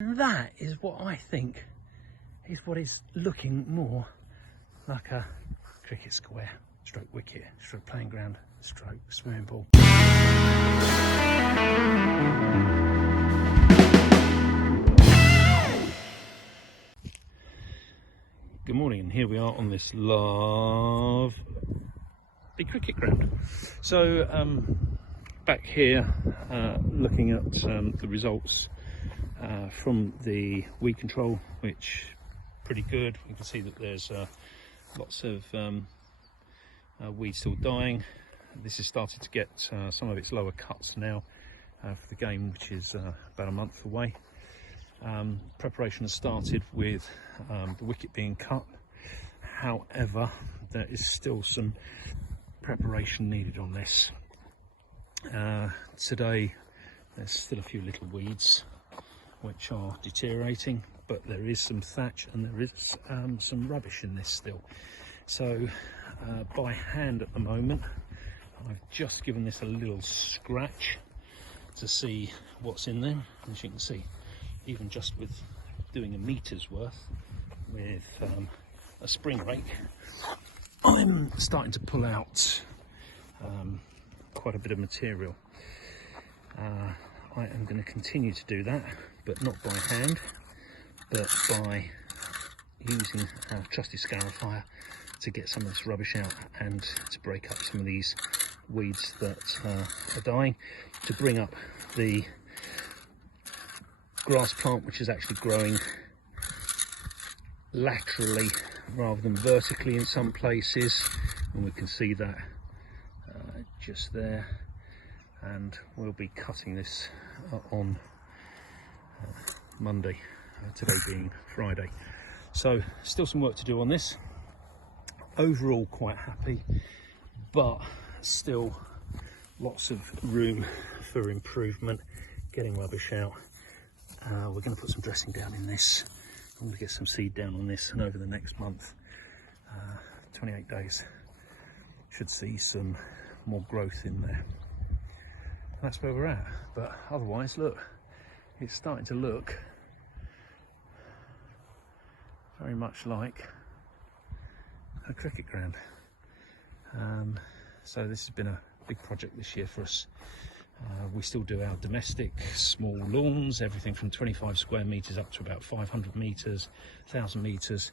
And that is what I think is what is looking more like a cricket square, stroke wicket, stroke playing ground, stroke swimming pool. Good morning, and here we are on this lovely cricket ground. So back here looking at the results from the weed control, which pretty good. You can see that there's lots of weeds still dying. This has started to get some of its lower cuts now for the game, which is about a month away. Preparation has started with the wicket being cut. However, there is still some preparation needed on this. Today there's still a few little weeds which are deteriorating, but there is some thatch and there is some rubbish in this still. So by hand at the moment, I've just given this a little scratch to see what's in there. As you can see, even just with doing a meter's worth with a spring rake, I'm starting to pull out quite a bit of material. I am going to continue to do that, but not by hand, but by using our trusty scarifier to get some of this rubbish out and to break up some of these weeds that are dying, to bring up the grass plant, which is actually growing laterally rather than vertically in some places, and we can see that just there. And we'll be cutting this on Monday, today being Friday. So still some work to do on this. Overall quite happy, but still lots of room for improvement, getting rubbish out. We're going to put some dressing down in this. I'm going to get some seed down on this, and over the next month, 28 days, should see some more growth in there. That's where we're at. But otherwise, look, it's starting to look very much like a cricket ground. So this has been a big project this year for us. We still do our domestic small lawns, everything from 25 square metres up to about 500 metres, 1,000 metres,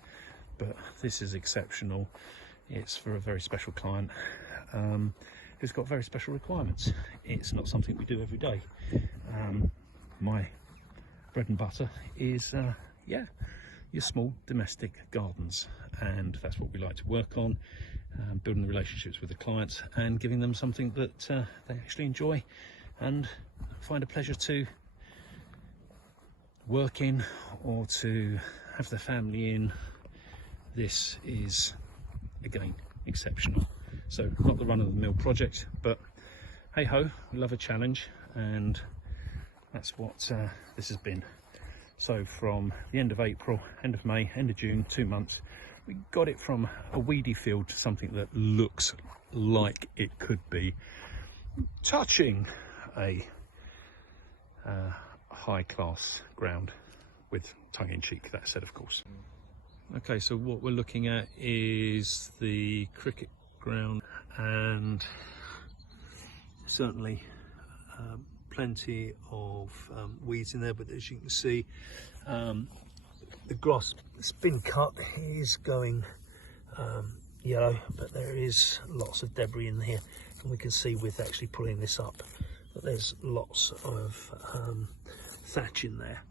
but this is exceptional. It's for a very special client who's got very special requirements. It's not something we do every day. My bread and butter is your small domestic gardens, and that's what we like to work on, building the relationships with the clients and giving them something that they actually enjoy and find a pleasure to work in or to have their family in. This is, again, exceptional. So not the run-of-the-mill project, but hey ho, we love a challenge, and that's what this has been. So from the end of April, end of May, end of June, 2 months, we got it from a weedy field to something that looks like it could be touching a high-class ground, with tongue-in-cheek, that said, of course. Okay, so what we're looking at is the cricket ground, and certainly plenty of weeds in there, but as you can see, the grass that's been cut is going yellow, but there is lots of debris in here, and we can see with actually pulling this up that there's lots of thatch in there.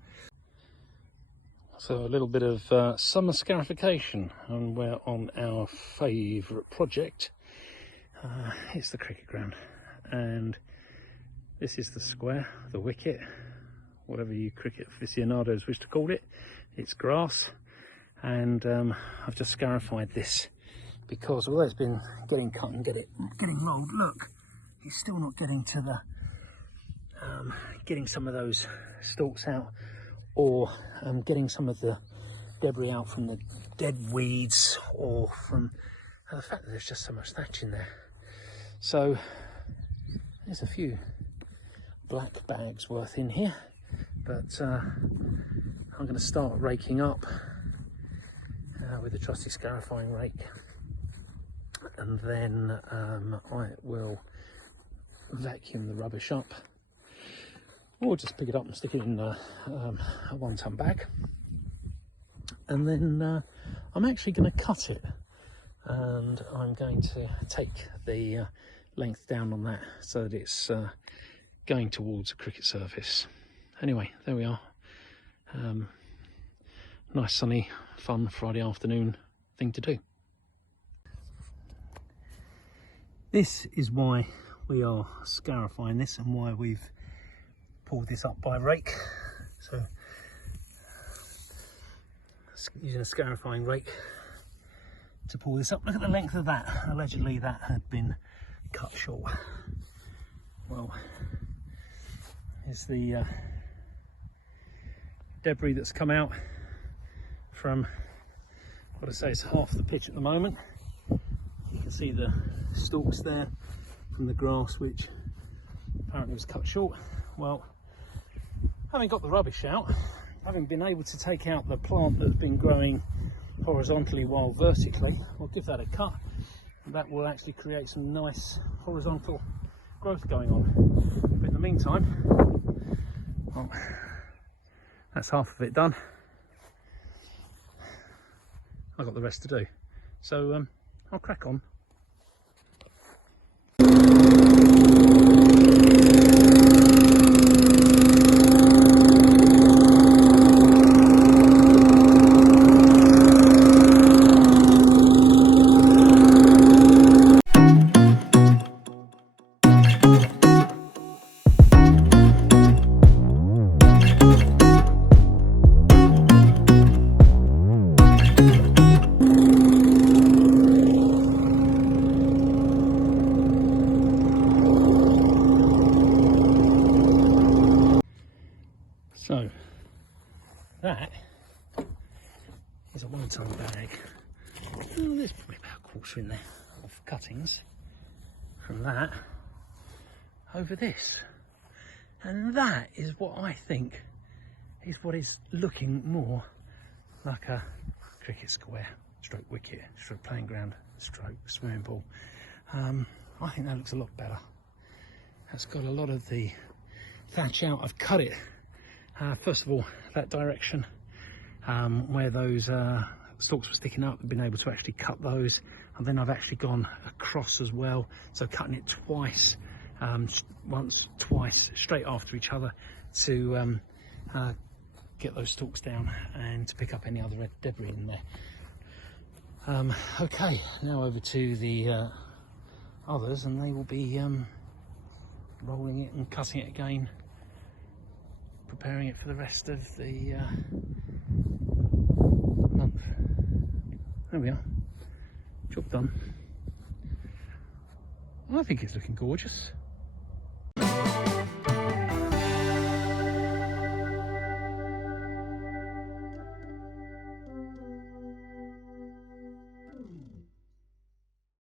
So a little bit of summer scarification, and we're on our favourite project. It's the cricket ground, and this is the square, the wicket, whatever you cricket aficionados wish to call it. It's grass, and I've just scarified this because although it's been getting cut and getting rolled, look, it's still not getting to the getting some of those stalks out, or getting some of the debris out from the dead weeds, or from the fact that there's just so much thatch in there. So there's a few black bags worth in here, but I'm going to start raking up with the trusty scarifying rake, and then I will vacuum the rubbish up, or just pick it up and stick it in a 1-ton bag, and then I'm actually going to cut it, and I'm going to take the length down on that so that it's going towards a cricket surface. Anyway, there we are. Nice sunny, fun Friday afternoon thing to do. This is why we are scarifying this and why we've pulled this up by rake. So using a scarifying rake to pull this up. Look at the length of that. Allegedly that had been cut short. Well, here's the debris that's come out from what I say is half the pitch at the moment. You can see the stalks there from the grass, which apparently was cut short. Well, having got the rubbish out, having been able to take out the plant that's been growing horizontally while vertically, I'll give that a cut. That will actually create some nice horizontal growth going on. But in the meantime, well, that's half of it done. I've got the rest to do. So I'll crack on. So that is a 1-ton bag. Oh, there's probably about a quarter in there of cuttings from that over this, and that is what I think is what is looking more like a cricket square, stroke wicket, stroke playing ground, stroke swimming pool. I think that looks a lot better. That's got a lot of the thatch out. I've cut it first of all that direction where those stalks were sticking up. I've been able to actually cut those, and then I've actually gone across as well, so cutting it twice, twice straight after each other to get those stalks down and to pick up any other debris in there. Okay, now over to the others, and they will be rolling it and cutting it again, preparing it for the rest of the month. There we are, job done. I think it's looking gorgeous.